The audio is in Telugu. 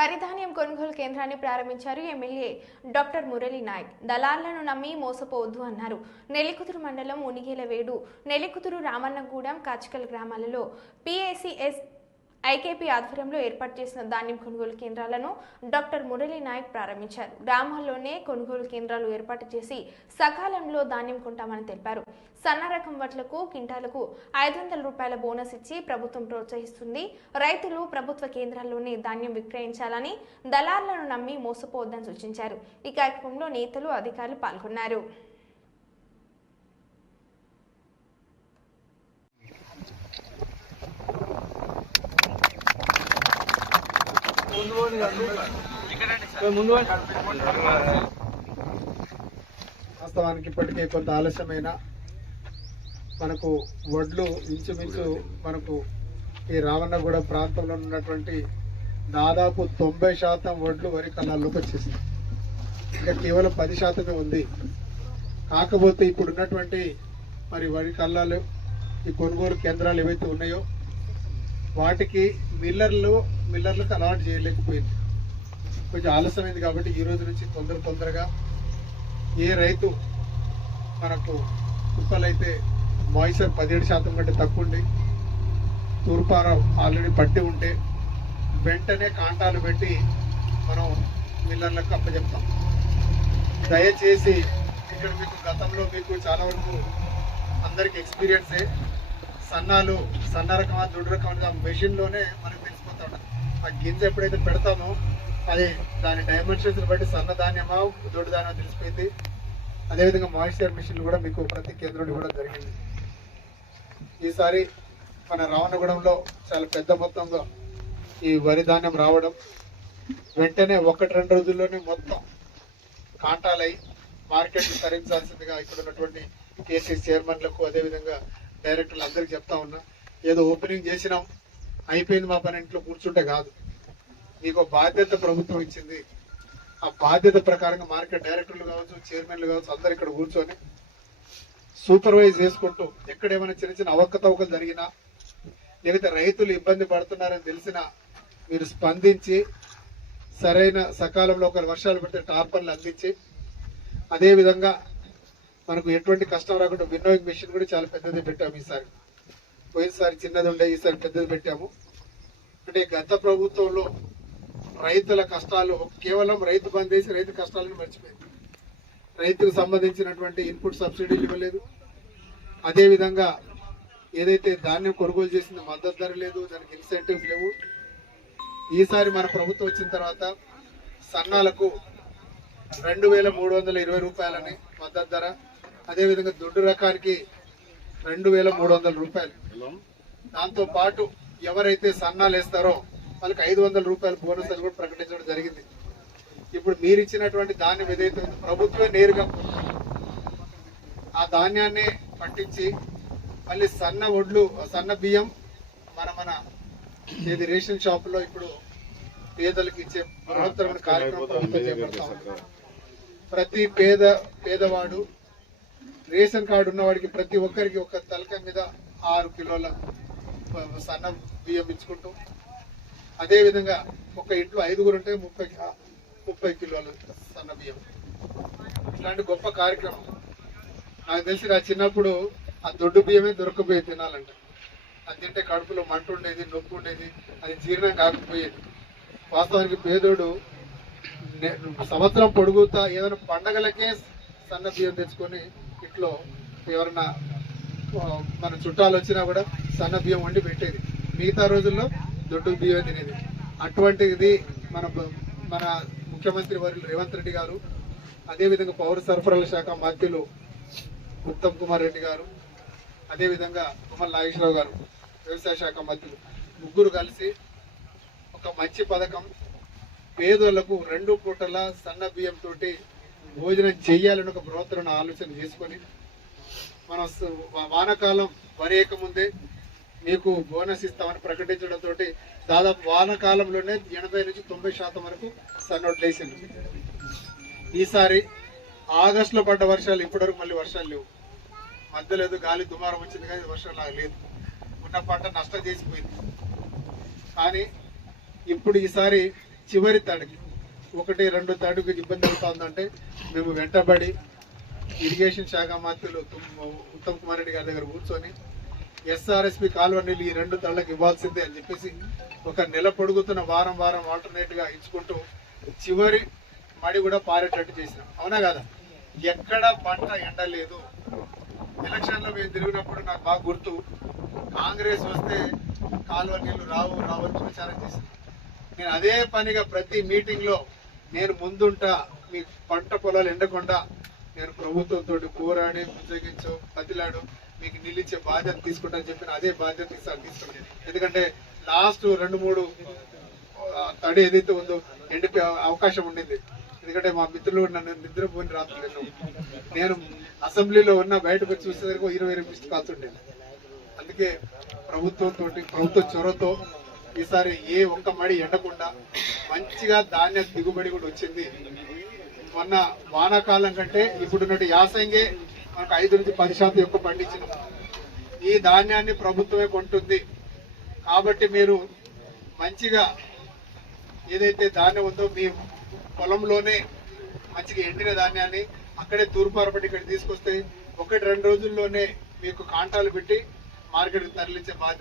వరి ధాన్యం కొనుగోలు కేంద్రాన్ని ప్రారంభించారు ఎమ్మెల్యే డాక్టర్ మురళీ నాయక్. దళార్లను నమ్మి మోసపోవద్దు అన్నారు. నెల్లికుదురు మండలం ఉనిగేలవేడు, నెల్లికుదురు, రామన్నగూడెం, కాచికల్ గ్రామాలలో PACS ఐకేపీ ఆధ్వర్యంలో ఏర్పాటు చేసిన ధాన్యం కొనుగోలు కేంద్రాలను డాక్టర్ మురళీ నాయక్ ప్రారంభించారు. గ్రామాల్లోనే కొనుగోలు కేంద్రాలు ఏర్పాటు చేసి సకాలంలో ధాన్యం కొంటామని తెలిపారు. సన్న రకం వడ్లకు క్వింటాలకు 500 రూపాయల బోనస్ ఇచ్చి ప్రభుత్వం ప్రోత్సహిస్తుంది. రైతులు ప్రభుత్వ కేంద్రాల్లోనే ధాన్యం విక్రయించాలని, దళార్లను నమ్మి మోసపోవద్దని సూచించారు. ఈ కార్యక్రమంలో నేతలు, అధికారులు పాల్గొన్నారు. వాస్తవానికి ఇప్పటికే కొంత ఆలస్యమైన మనకు వడ్లు ఇంచుమించు మనకు ఈ రామన్నగూడెం ప్రాంతంలో ఉన్నటువంటి దాదాపు 90% వడ్లు వరి కళ్ళాల్లోకి వచ్చేసింది. ఇంకా కేవలం 10% ఉంది. కాకపోతే ఇప్పుడు ఉన్నటువంటి మరి వరి కళ్ళాలు, ఈ కొనుగోలు కేంద్రాలు ఏవైతే ఉన్నాయో వాటికి మిల్లర్లకు అలాట్ చేయలేకపోయింది. కొంచెం ఆలస్యమైంది. కాబట్టి ఈ రోజు నుంచి తొందరగా ఏ రైతు మనకు కుప్పలైతే మాయిశ్చర్ 17% కంటే తక్కువ ఉండి తూర్పార ఆల్రెడీ పట్టి ఉంటే వెంటనే కాంటాలు పెట్టి మనం మిల్లర్లకు అప్పచెప్తాం. దయచేసి ఇక్కడ మీకు గతంలో మీకు చాలా వరకు అందరికి ఎక్స్పీరియన్సే. సన్న రకమా దొడ్డు రకం ఆ మెషిన్లోనే మనకు తెలిసిపోతా ఉంటుంది. ఆ గింజ ఎప్పుడైతే పెడతామో అది దాని డైమెన్షన్స్ బట్టి సన్న ధాన్యమా దొడ్డు ధాన్యమా తెలిసిపోయింది. అదేవిధంగా మాయిశ్చర్ మిషన్లు కూడా మీకు ప్రతి కేంద్రంలో కూడా జరిగింది. ఈసారి మన రావణగూడెంలో చాలా పెద్ద మొత్తంలో ఈ వరి ధాన్యం రావడం, వెంటనే 1-2 రోజుల్లోనే మొత్తం కాంటాలై మార్కెట్ తరించాల్సిందిగా ఇక్కడ ఉన్నటువంటి KCC చైర్మన్లకు, అదేవిధంగా డైరెక్టర్లు అందరికీ చెప్తా ఉన్నా. ఏదో ఓపెనింగ్ చేసినాం అయిపోయింది మా పని ఇంట్లో కూర్చుంటే కాదు. మీకు బాధ్యత ప్రభుత్వం ఇచ్చింది. ఆ బాధ్యత ప్రకారంగా మార్కెట్ డైరెక్టర్లు కావచ్చు, చైర్మన్లు కావచ్చు, అందరు ఇక్కడ కూర్చొని సూపర్వైజ్ చేసుకుంటూ ఎక్కడ ఏమైనా చిన్న అవకతవకలు జరిగినా, లేకపోతే రైతులు ఇబ్బంది పడుతున్నారని తెలిసినా మీరు స్పందించి సరైన సకాలంలో ఒక వర్షాలు పెడితే టార్పర్లు అందించి, అదేవిధంగా మనకు ఎటువంటి కష్టం రాకుండా విన్నోయింగ్ మిషన్ కూడా చాలా పెద్దది పెట్టాము. ఈసారి పోయినసారి చిన్నది ఉండే, ఈసారి పెద్దది పెట్టాము. అంటే గత ప్రభుత్వంలో రైతుల కష్టాలు కేవలం రైతు బంద్ చేసి రైతు కష్టాలను మర్చిపోయింది. రైతుకు సంబంధించినటువంటి ఇన్పుట్ సబ్సిడీలు ఇవ్వలేదు. అదేవిధంగా ఏదైతే ధాన్యం కొనుగోలు చేసిందో మద్దతు ధర లేదు, దానికి ఇన్సెంటివ్స్ లేవు. ఈసారి మన ప్రభుత్వం వచ్చిన తర్వాత సన్నాలకు 2320 రూపాయలని మద్దతు ధర, అదేవిధంగా దొడ్డు రకానికి 2300 రూపాయలు. దాంతో పాటు ఎవరైతే సన్నాలు వేస్తారో వాళ్ళకి 500 రూపాయల బోనస్ కూడా ప్రకటించడం జరిగింది. ఇప్పుడు మీరు ఇచ్చినటువంటి ధాన్యం ఏదైతే ప్రభుత్వమే నేరుగా ఆ ధాన్యాన్ని పట్టించి మళ్ళీ సన్న వడ్లు, సన్న బియ్యం మన ఏది రేషన్ షాపులో ఇప్పుడు పేదలకు ఇచ్చే బృహత్తరమైన కార్యక్రమం ప్రభుత్వం చేపడతా ఉంది. ప్రతి పేదవాడు రేషన్ కార్డు ఉన్నవాడికి ప్రతి ఒక్కరికి ఒక తలక మీద 6 కిలోల సన్న బియ్యం ఇచ్చుకుంటూ, అదేవిధంగా ఒక ఇంట్లో 5గురు ఉంటే 30 కిలోలు సన్న బియ్యం. ఇట్లాంటి గొప్ప కార్యక్రమం. నాకు తెలిసి నా చిన్నప్పుడు ఆ దొడ్డు బియ్యమే దొరకపోయేది తినాలంటే. అది తింటే కడుపులో మంట ఉండేది, నొప్పి ఉండేది, అది జీర్ణం కాకపోయేది. వాస్తవానికి పేదోడు సంవత్సరం పొడుగుతా ఏదైనా పండగలకే సన్న బియ్యం తెచ్చుకొని ఇంట్లో ఎవరన్నా మన చుట్టాలు వచ్చినా కూడా సన్న బియ్యం వండి పెట్టేది. మిగతా రోజుల్లో దొడ్డు బియ్యం తినేది. అటువంటిది మన ముఖ్యమంత్రి వర్యులు రేవంత్ రెడ్డి గారు, అదేవిధంగా పౌర సరఫరాల శాఖ మంత్రులు ఉత్తమ్ కుమార్ రెడ్డి గారు, అదేవిధంగా తుమ్మల నాగేశ్వరరావు గారు వ్యవసాయ శాఖ మంత్రులు ముగ్గురు కలిసి ఒక మంచి పథకం, పేదోళ్లకు 2 పూటల సన్న బియ్యం తోటి భోజనం చెయ్యాలని ఒక బృహత్తరమైన ఆలోచన చేసుకొని మనం వానాకాలం వరేక ముందే మీకు బోనస్ ఇస్తామని ప్రకటించడంతో దాదాపు వానాకాలంలోనే 80 నుంచి 90% వరకు సన్నోట్లు వేసింది. ఈసారి ఆగస్టులో పడ్డ వర్షాలు ఇప్పటివరకు మళ్ళీ వర్షాలు లేవు. మధ్యలో ఏదో గాలి దుమారం వచ్చింది కానీ వర్షం లాగా లేదు. ఉన్న పంట నష్టం చేసిపోయింది. కానీ ఇప్పుడు ఈసారి చివరి తడికి 1-2 తడుకు ఇబ్బంది అవుతుందంటే మేము వెంటబడి ఇరిగేషన్ శాఖ మంత్రులు ఉత్తమ్ కుమార్ రెడ్డి గారి దగ్గర కూర్చొని ఎస్ఆర్ఎస్పి కాలువ నీళ్ళు ఈ 2 తళ్ళకి ఇవ్వాల్సిందే అని చెప్పేసి ఒక నెల పొడుగుతున్న వారం ఆల్టర్నేట్ గా ఇచ్చుకుంటూ చివరి మడి కూడా పారేటట్టు చేసినాం. అవునా కదా? ఎక్కడ పంట ఎండలేదు. ఎలక్షన్ లో మేము తిరిగినప్పుడు నాకు బాగా గుర్తు, కాంగ్రెస్ వస్తే కాలువ నీళ్లు రావని ప్రచారం చేసింది. నేను అదే పనిగా ప్రతి మీటింగ్ లో నేను ముందుంటా, మీ పంట పొలాలు ఎండకుండా నేను ప్రభుత్వంతో పోరాడి బుజ్జగించు బతిలాడు మీకు నిలిచే బాధ్యత తీసుకుంటా అని చెప్పిన అదే బాధ్యత తీసుకున్నాను. ఎందుకంటే లాస్ట్ 2-3 తడి ఏదైతే ఉందో ఎండిపోయే అవకాశం ఉండింది. ఎందుకంటే మా మిత్రులు నన్ను నిద్రపోని రాత్రులు నేను అసెంబ్లీలో ఉన్న బయటకు వచ్చి చూసేసరికి 20 మిస్డ్ కాల్స్ ఉండేది. అందుకే ప్రభుత్వ చొరవతో ఈసారి ఏ ఒక్క మడి ఎండకుండా మంచిగా ధాన్య దిగుబడి కూడా వచ్చింది. మొన్న వానాకాలం కంటే ఇప్పుడున్నట్టు యాసంగే మనకు 5-10% ఎక్కువ పండించినాం. ఈ ధాన్యాన్ని ప్రభుత్వమే కొంటుంది కాబట్టి మీరు మంచిగా ఏదైతే ధాన్యం ఉందో మీ పొలంలోనే మంచిగా ఎండిన ధాన్యాన్ని అక్కడే తూర్పారపట్టి ఇక్కడ తీసుకొస్తే 1-2 రోజుల్లోనే మీకు కాంటాలు పెట్టి మార్కెట్కి తరలించే బాధ్యత